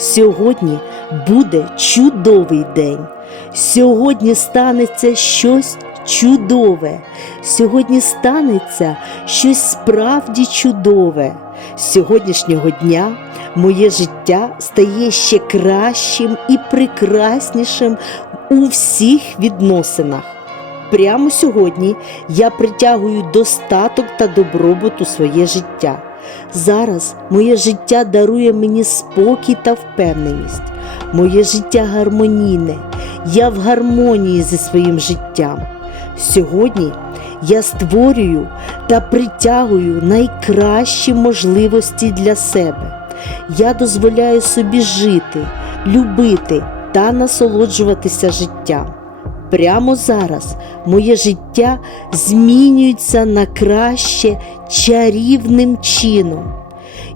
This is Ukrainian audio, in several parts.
Сьогодні буде чудовий день. Сьогодні станеться щось чудове. Сьогодні станеться щось справді чудове. З сьогоднішнього дня моє життя стає ще кращим і прекраснішим у всіх відносинах. Прямо сьогодні я притягую достаток та добробут у своє життя. Зараз моє життя дарує мені спокій та впевненість. Моє життя гармонійне. Я в гармонії зі своїм життям. Сьогодні я створюю та притягую найкращі можливості для себе. Я дозволяю собі жити, любити та насолоджуватися життям. Прямо зараз моє життя змінюється на краще чарівним чином.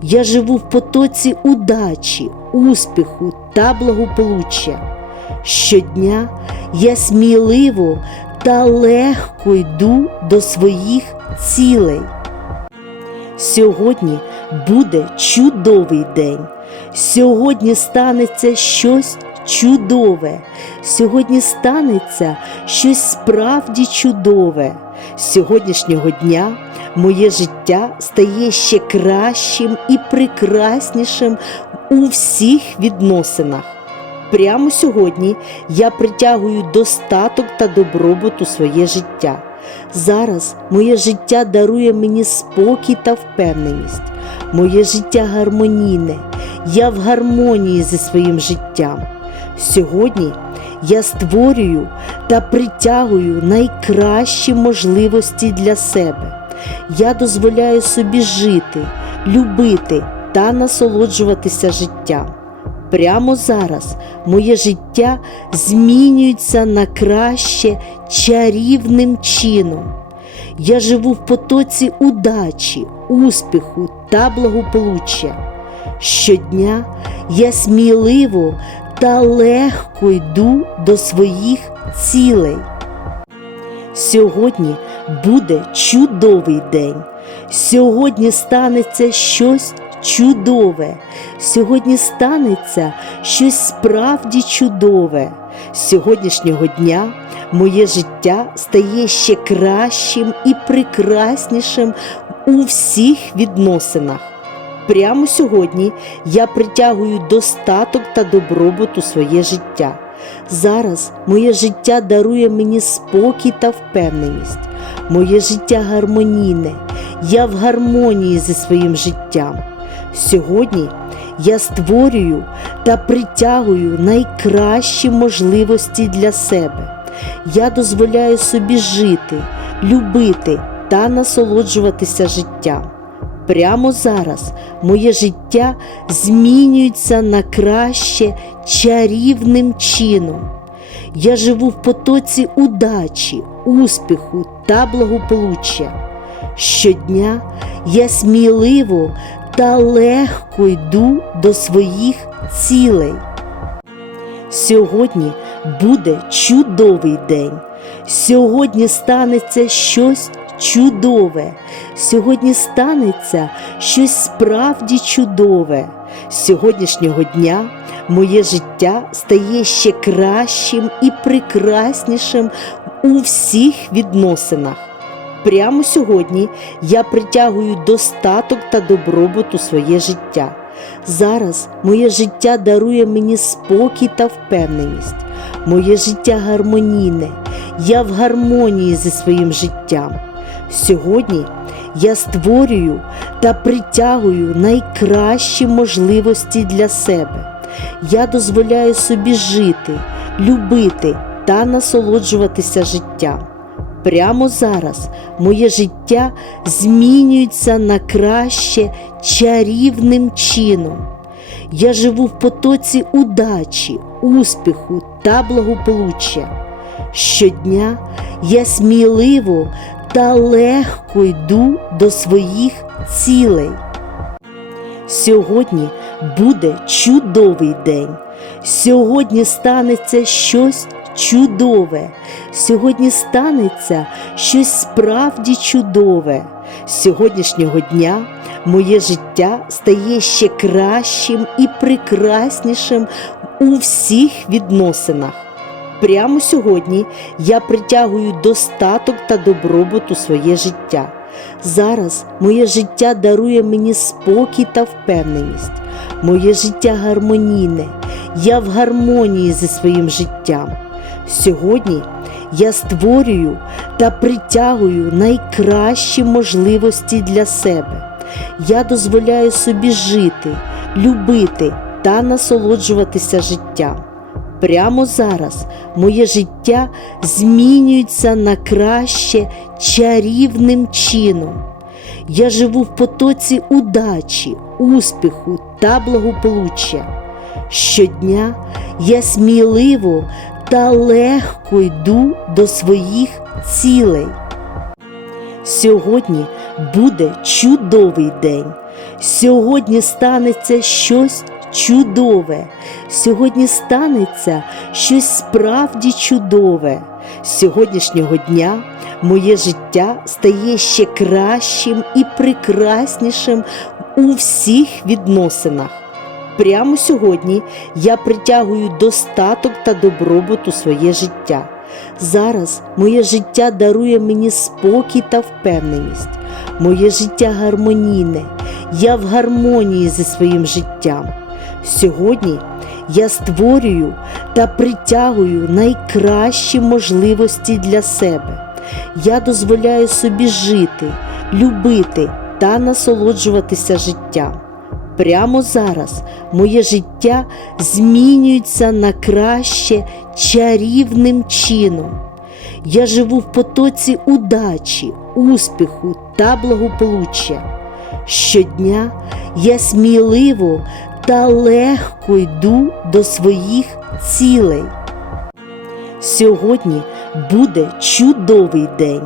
Я живу в потоці удачі, успіху та благополуччя. Щодня я сміливо та легко йду до своїх цілей. Сьогодні буде чудовий день. Сьогодні станеться щось чудове. Сьогодні станеться щось справді чудове. З сьогоднішнього дня моє життя стає ще кращим і прекраснішим у всіх відносинах. Прямо сьогодні я притягую достаток та добробут у своє життя. Зараз моє життя дарує мені спокій та впевненість. Моє життя гармонійне. Я в гармонії зі своїм життям. Сьогодні я створюю та притягую найкращі можливості для себе. Я дозволяю собі жити, любити та насолоджуватися життям. Прямо зараз моє життя змінюється на краще чарівним чином. Я живу в потоці удачі, успіху та благополуччя. Щодня я сміливо та легко йду до своїх цілей. Сьогодні буде чудовий день. Сьогодні станеться щось чудове. Сьогодні станеться щось справді чудове. З сьогоднішнього дня моє життя стає ще кращим і прекраснішим у всіх відносинах. Прямо сьогодні я притягую достаток та добробут у своє життя. Зараз моє життя дарує мені спокій та впевненість. Моє життя гармонійне. Я в гармонії зі своїм життям. Сьогодні я створюю та притягую найкращі можливості для себе. Я дозволяю собі жити, любити та насолоджуватися життям. Прямо зараз моє життя змінюється на краще чарівним чином. Я живу в потоці удачі, успіху та благополуччя. Щодня я сміливо та легко йду до своїх цілей. Сьогодні буде чудовий день. Сьогодні станеться щось чудове. Сьогодні станеться щось справді чудове. З сьогоднішнього дня моє життя стає ще кращим і прекраснішим у всіх відносинах. Прямо сьогодні я притягую достаток та добробут у своє життя. Зараз моє життя дарує мені спокій та впевненість. Моє життя гармонійне. Я в гармонії зі своїм життям. Сьогодні я створюю та притягую найкращі можливості для себе. Я дозволяю собі жити, любити та насолоджуватися життям. Прямо зараз моє життя змінюється на краще чарівним чином. Я живу в потоці удачі, успіху та благополуччя. Щодня я сміливо та легко йду до своїх цілей. Сьогодні буде чудовий день. Сьогодні станеться щось чудове. Сьогодні станеться щось справді чудове. З сьогоднішнього дня моє життя стає ще кращим і прекраснішим у всіх відносинах. Прямо сьогодні я притягую достаток та добробут у своє життя. Зараз моє життя дарує мені спокій та впевненість. Моє життя гармонійне. Я в гармонії зі своїм життям. Сьогодні я створюю та притягую найкращі можливості для себе. Я дозволяю собі жити, любити та насолоджуватися життям. Прямо зараз моє життя змінюється на краще чарівним чином. Я живу в потоці удачі, успіху та благополуччя. Щодня я сміливо та легко йду до своїх цілей. Сьогодні буде чудовий день. Сьогодні станеться щось чудове. Сьогодні станеться щось справді чудове. З сьогоднішнього дня моє життя стає ще кращим і прекраснішим у всіх відносинах. Прямо сьогодні я притягую достаток та добробут у своє життя. Зараз моє життя дарує мені спокій та впевненість. Моє життя гармонійне. Я в гармонії зі своїм життям. Сьогодні я створюю та притягую найкращі можливості для себе. Я дозволяю собі жити, любити та насолоджуватися життям. Прямо зараз моє життя змінюється на краще чарівним чином. Я живу в потоці удачі, успіху та благополуччя. Щодня я сміливо та легко йду до своїх цілей. Сьогодні буде чудовий день.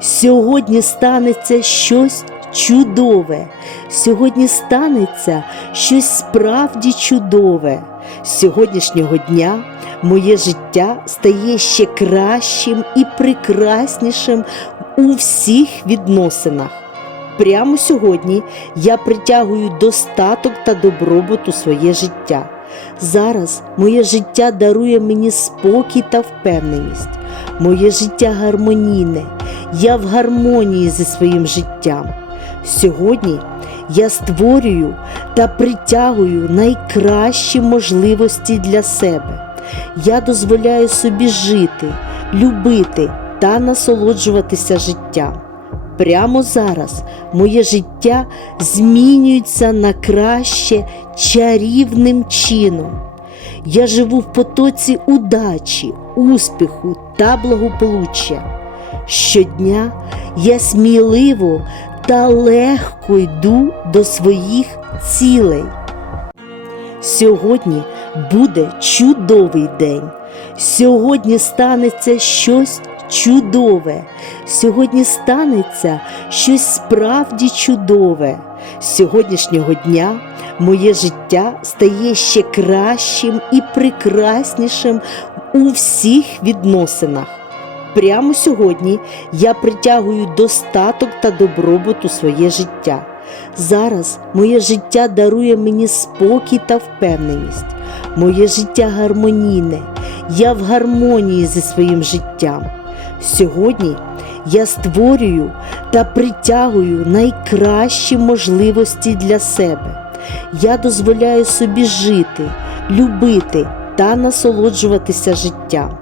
Сьогодні станеться щось чудове. Сьогодні станеться щось справді чудове. З сьогоднішнього дня моє життя стає ще кращим і прекраснішим у всіх відносинах. Прямо сьогодні я притягую достаток та добробут у своє життя. Зараз моє життя дарує мені спокій та впевненість. Моє життя гармонійне. Я в гармонії зі своїм життям. Сьогодні я створюю та притягую найкращі можливості для себе. Я дозволяю собі жити, любити та насолоджуватися життям. Прямо зараз моє життя змінюється на краще чарівним чином. Я живу в потоці удачі, успіху та благополуччя. Щодня я сміливо та легко йду до своїх цілей. Сьогодні буде чудовий день. Сьогодні станеться щось чудове. Сьогодні станеться щось справді чудове. Сьогоднішнього дня моє життя стає ще кращим і прекраснішим у всіх відносинах. Прямо сьогодні я притягую достаток та добробут у своє життя. Зараз моє життя дарує мені спокій та впевненість. Моє життя гармонійне. Я в гармонії зі своїм життям. Сьогодні я створюю та притягую найкращі можливості для себе. Я дозволяю собі жити, любити та насолоджуватися життям.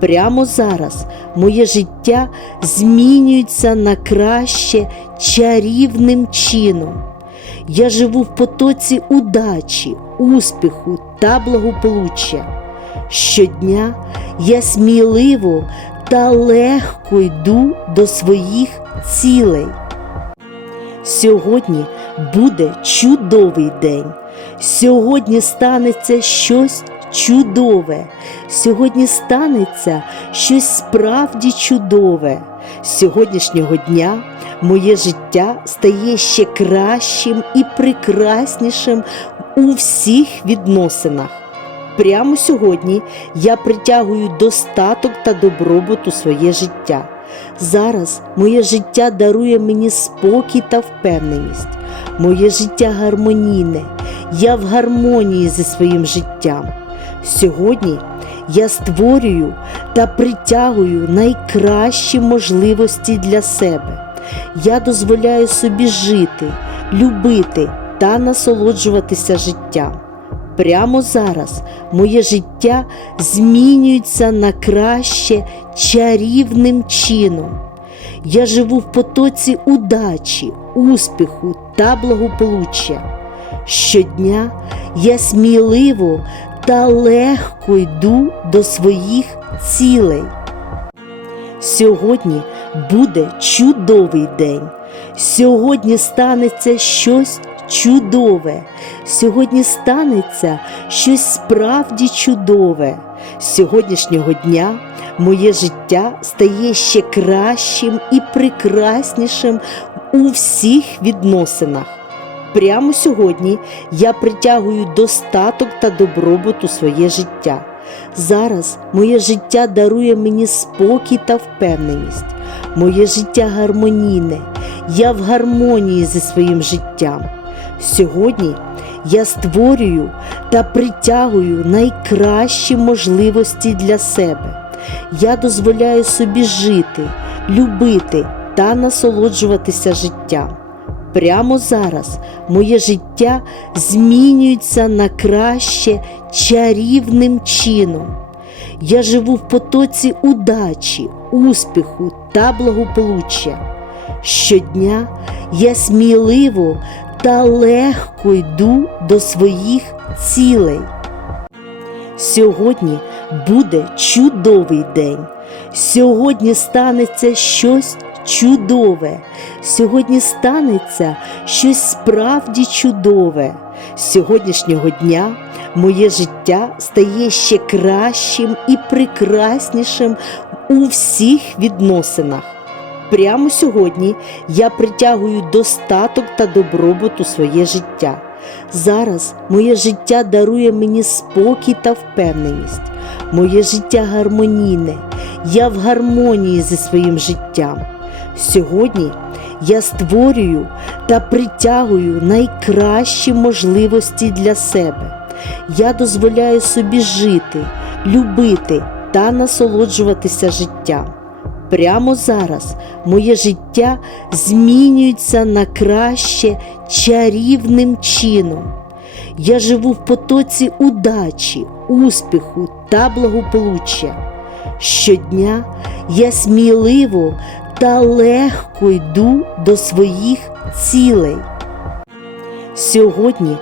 Прямо зараз моє життя змінюється на краще чарівним чином. Я живу в потоці удачі, успіху та благополуччя. Щодня я сміливо та легко йду до своїх цілей. Сьогодні буде чудовий день. Сьогодні станеться щось чудове. Сьогодні станеться щось справді чудове. З сьогоднішнього дня моє життя стає ще кращим і прекраснішим у всіх відносинах. Прямо сьогодні я притягую достаток та добробут у своє життя. Зараз моє життя дарує мені спокій та впевненість. Моє життя гармонійне. Я в гармонії зі своїм життям. Сьогодні я створюю та притягую найкращі можливості для себе. Я дозволяю собі жити, любити та насолоджуватися життям. Прямо зараз моє життя змінюється на краще чарівним чином. Я живу в потоці удачі, успіху та благополуччя. Щодня я сміливо та легко йду до своїх цілей. Сьогодні буде чудовий день. Сьогодні станеться щось чудове. Сьогодні станеться щось справді чудове. З сьогоднішнього дня моє життя стає ще кращим і прекраснішим у всіх відносинах. Прямо сьогодні я притягую достаток та добробут у своє життя. Зараз моє життя дарує мені спокій та впевненість. Моє життя гармонійне. Я в гармонії зі своїм життям. Сьогодні я створюю та притягую найкращі можливості для себе. Я дозволяю собі жити, любити та насолоджуватися життям. Прямо зараз моє життя змінюється на краще чарівним чином. Я живу в потоці удачі, успіху та благополуччя. Щодня я сміливо та легко йду до своїх цілей. Сьогодні буде чудовий день. Сьогодні станеться щось чудове. Сьогодні станеться щось справді чудове. З сьогоднішнього дня моє життя стає ще кращим і прекраснішим у всіх відносинах. Прямо сьогодні я притягую достаток та добробут у своє життя. Зараз моє життя дарує мені спокій та впевненість. Моє життя гармонійне. Я в гармонії зі своїм життям. Сьогодні я створюю та притягую найкращі можливості для себе. Я дозволяю собі жити, любити та насолоджуватися життям. Прямо зараз моє життя змінюється на краще чарівним чином. Я живу в потоці удачі, успіху та благополуччя. Щодня я сміливо та легко йду до своїх цілей. Сьогодні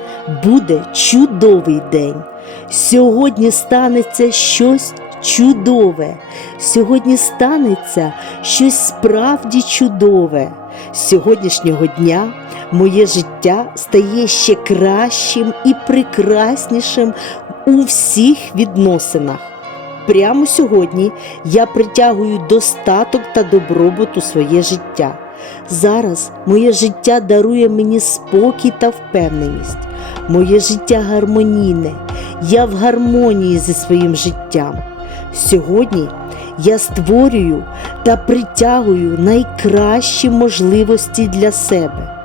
буде чудовий день. Сьогодні станеться щось чудове. Сьогодні станеться щось справді чудове. З сьогоднішнього дня моє життя стає ще кращим і прекраснішим у всіх відносинах. Прямо сьогодні я притягую достаток та добробут у своє життя. Зараз моє життя дарує мені спокій та впевненість. Моє життя гармонійне. Я в гармонії зі своїм життям. Сьогодні я створюю та притягую найкращі можливості для себе.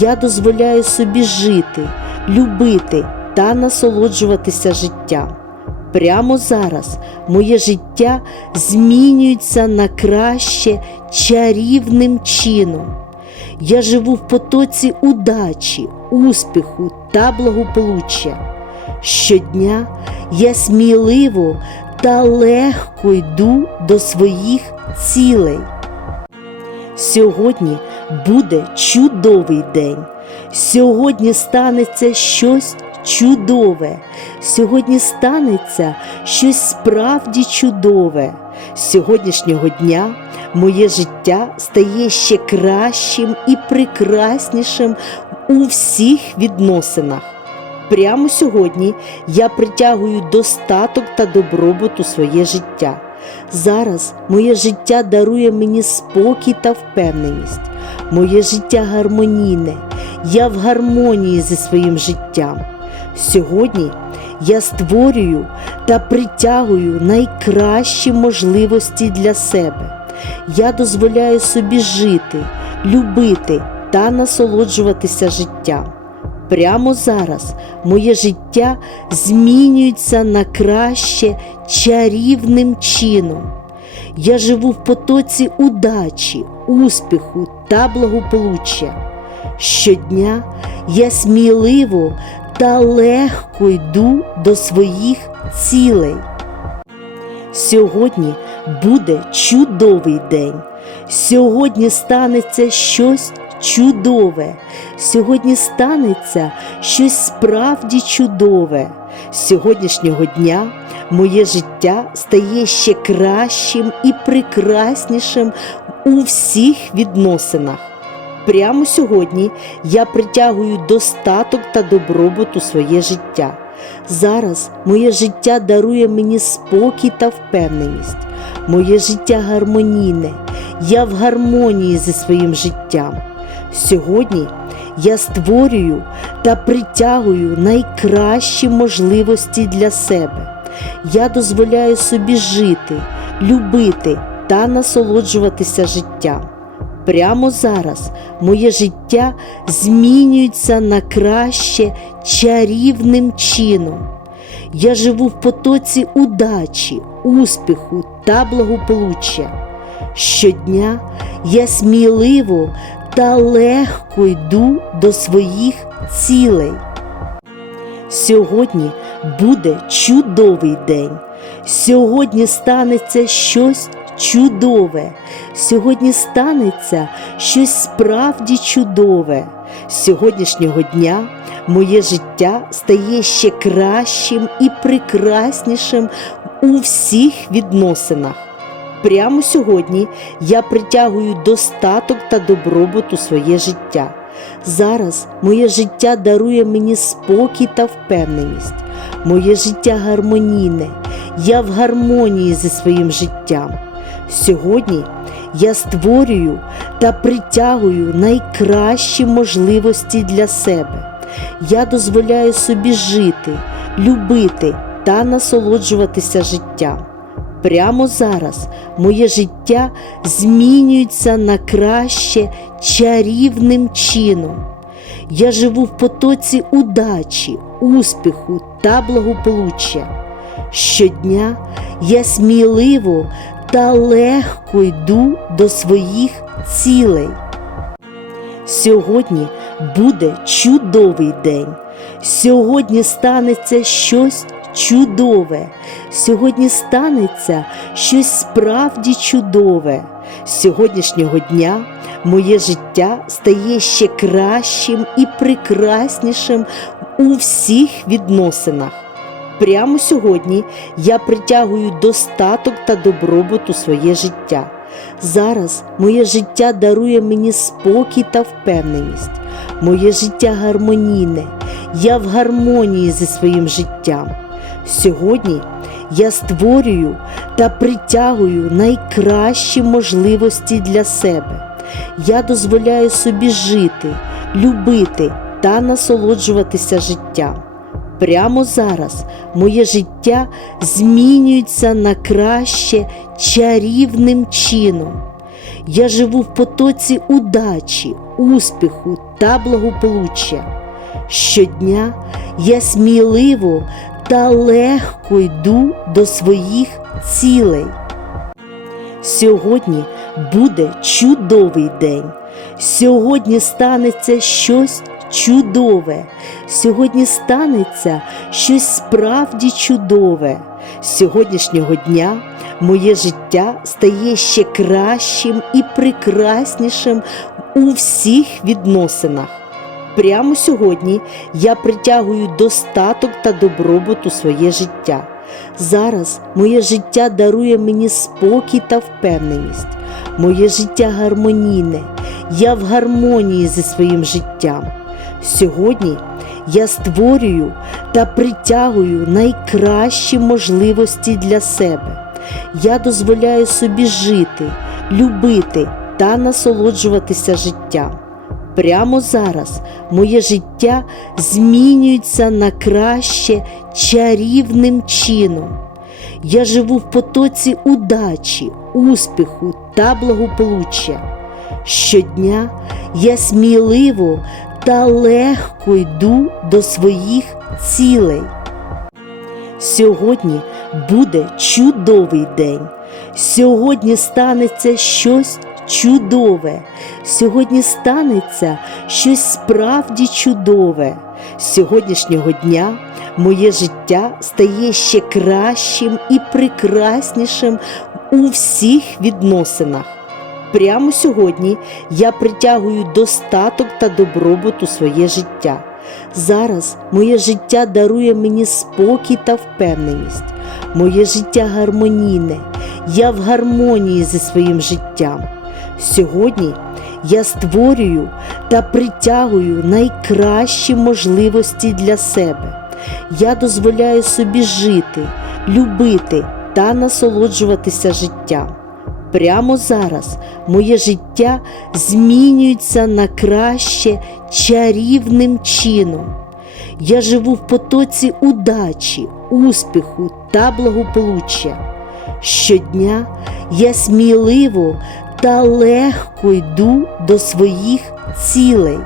Я дозволяю собі жити, любити та насолоджуватися життям. Прямо зараз моє життя змінюється на краще чарівним чином. Я живу в потоці удачі, успіху та благополуччя. Щодня я сміливо та легко йду до своїх цілей. Сьогодні буде чудовий день. Сьогодні станеться щось чудове. Сьогодні станеться щось справді чудове. З сьогоднішнього дня моє життя стає ще кращим і прекраснішим у всіх відносинах. Прямо сьогодні я притягую достаток та добробут у своє життя. Зараз моє життя дарує мені спокій та впевненість. Моє життя гармонійне. Я в гармонії зі своїм життям. Сьогодні я створюю та притягую найкращі можливості для себе. Я дозволяю собі жити, любити та насолоджуватися життям. Прямо зараз моє життя змінюється на краще чарівним чином. Я живу в потоці удачі, успіху та благополуччя. Щодня я сміливо та легко йду до своїх цілей. Сьогодні буде чудовий день. Сьогодні станеться щось чудове. Сьогодні станеться щось справді чудове. З сьогоднішнього дня моє життя стає ще кращим і прекраснішим у всіх відносинах. Прямо сьогодні я притягую достаток та добробут у своє життя. Зараз моє життя дарує мені спокій та впевненість. Моє життя гармонійне. Я в гармонії зі своїм життям. Сьогодні я створюю та притягую найкращі можливості для себе. Я дозволяю собі жити, любити та насолоджуватися життям. Прямо зараз моє життя змінюється на краще чарівним чином. Я живу в потоці удачі, успіху та благополуччя. Щодня я сміливо та легко йду до своїх цілей. Сьогодні буде чудовий день. Сьогодні станеться щось чудове. Сьогодні станеться щось справді чудове. З сьогоднішнього дня моє життя стає ще кращим і прекраснішим у всіх відносинах. Прямо сьогодні я притягую достаток та добробут у своє життя. Зараз моє життя дарує мені спокій та впевненість. Моє життя гармонійне. Я в гармонії зі своїм життям. Сьогодні я створюю та притягую найкращі можливості для себе. Я дозволяю собі жити, любити та насолоджуватися життям. Прямо зараз моє життя змінюється на краще чарівним чином. Я живу в потоці удачі, успіху та благополуччя. Щодня я сміливо та легко йду до своїх цілей. Сьогодні буде чудовий день. Сьогодні станеться щось чудове. Сьогодні станеться щось справді чудове. З сьогоднішнього дня моє життя стає ще кращим і прекраснішим у всіх відносинах. Прямо сьогодні я притягую достаток та добробут у своє життя. Зараз моє життя дарує мені спокій та впевненість. Моє життя гармонійне. Я в гармонії зі своїм життям. Сьогодні я створюю та притягую найкращі можливості для себе. Я дозволяю собі жити, любити та насолоджуватися життям. Прямо зараз моє життя змінюється на краще чарівним чином. Я живу в потоці удачі, успіху та благополуччя. Щодня я сміливо та легко йду до своїх цілей. Сьогодні буде чудовий день. Сьогодні станеться щось чудове. Сьогодні станеться щось справді чудове. З сьогоднішнього дня моє життя стає ще кращим і прекраснішим у всіх відносинах. Прямо сьогодні я притягую достаток та добробут у своє життя. Зараз моє життя дарує мені спокій та впевненість. Моє життя гармонійне. Я в гармонії зі своїм життям. Сьогодні я створюю та притягую найкращі можливості для себе. Я дозволяю собі жити, любити та насолоджуватися життям. Прямо зараз моє життя змінюється на краще чарівним чином. Я живу в потоці удачі, успіху та благополуччя. Щодня я сміливо та легко йду до своїх цілей. Сьогодні буде чудовий день. Сьогодні станеться щось чудове. Сьогодні станеться щось справді чудове. З сьогоднішнього дня моє життя стає ще кращим і прекраснішим у всіх відносинах. Прямо сьогодні я притягую достаток та добробут у своє життя. Зараз моє життя дарує мені спокій та впевненість. Моє життя гармонійне. Я в гармонії зі своїм життям. Сьогодні я створюю та притягую найкращі можливості для себе. Я дозволяю собі жити, любити та насолоджуватися життям. Прямо зараз моє життя змінюється на краще чарівним чином. Я живу в потоці удачі, успіху та благополуччя. Щодня я сміливо та легко йду до своїх цілей.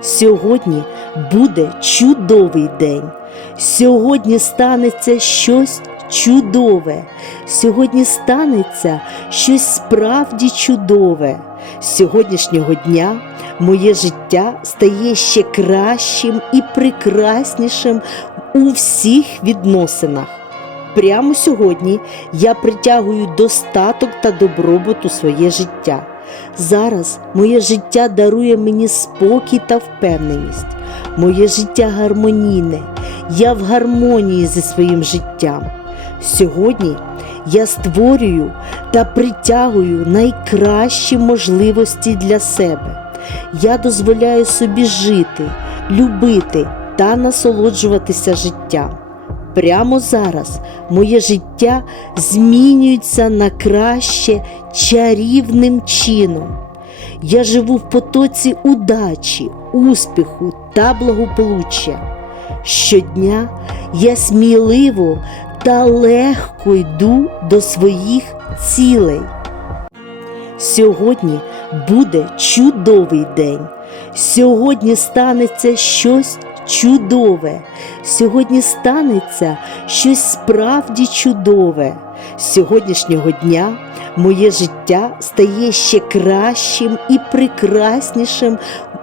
Сьогодні буде чудовий день. Сьогодні станеться щось чудове. Сьогодні станеться щось справді чудове. З сьогоднішнього дня моє життя стає ще кращим і прекраснішим у всіх відносинах. Прямо сьогодні я притягую достаток та добробут у своє життя. Зараз моє життя дарує мені спокій та впевненість. Моє життя гармонійне. Я в гармонії зі своїм життям. Сьогодні я створюю та притягую найкращі можливості для себе. Я дозволяю собі жити, любити та насолоджуватися життям. Прямо зараз моє життя змінюється на краще чарівним чином. Я живу в потоці удачі, успіху та благополуччя. Щодня я сміливо та легко йду до своїх цілей. Сьогодні буде чудовий день. Сьогодні станеться щось чудове. Сьогодні станеться щось справді чудове. З сьогоднішнього дня моє життя стає ще кращим і прекраснішим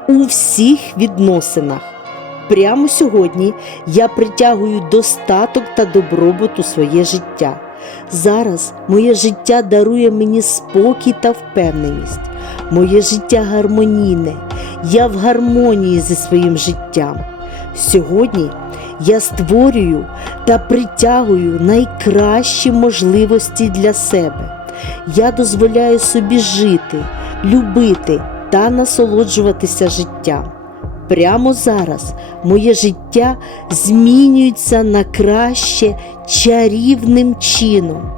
у всіх відносинах. Прямо сьогодні я притягую достаток та добробут у своє життя. Зараз моє життя дарує мені спокій та впевненість. Моє життя гармонійне. Я в гармонії зі своїм життям. Сьогодні я створюю та притягую найкращі можливості для себе. Я дозволяю собі жити, любити та насолоджуватися життям. Прямо зараз моє життя змінюється на краще чарівним чином.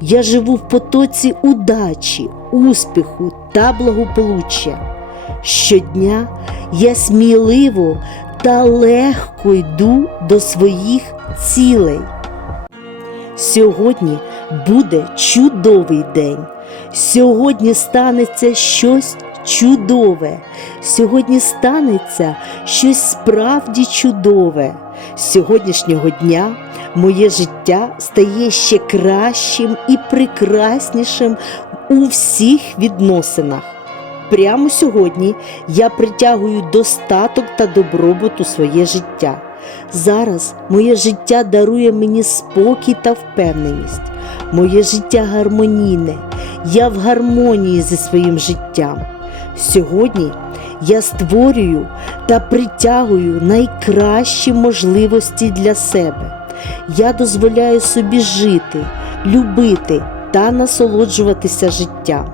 Я живу в потоці удачі, успіху та благополуччя. Щодня я сміливо та легко йду до своїх цілей. Сьогодні буде чудовий день. Сьогодні станеться щось чудове. Сьогодні станеться щось справді чудове. З сьогоднішнього дня моє життя стає ще кращим і прекраснішим у всіх відносинах. Прямо сьогодні я притягую достаток та добробут у своє життя. Зараз моє життя дарує мені спокій та впевненість. Моє життя гармонійне. Я в гармонії зі своїм життям. Сьогодні я створюю та притягую найкращі можливості для себе. Я дозволяю собі жити, любити та насолоджуватися життям.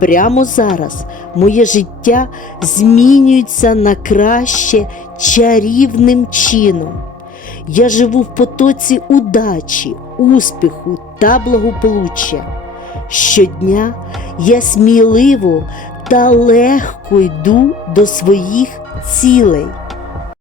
Прямо зараз моє життя змінюється на краще чарівним чином. Я живу в потоці удачі, успіху та благополуччя. Щодня я сміливо та легко йду до своїх цілей.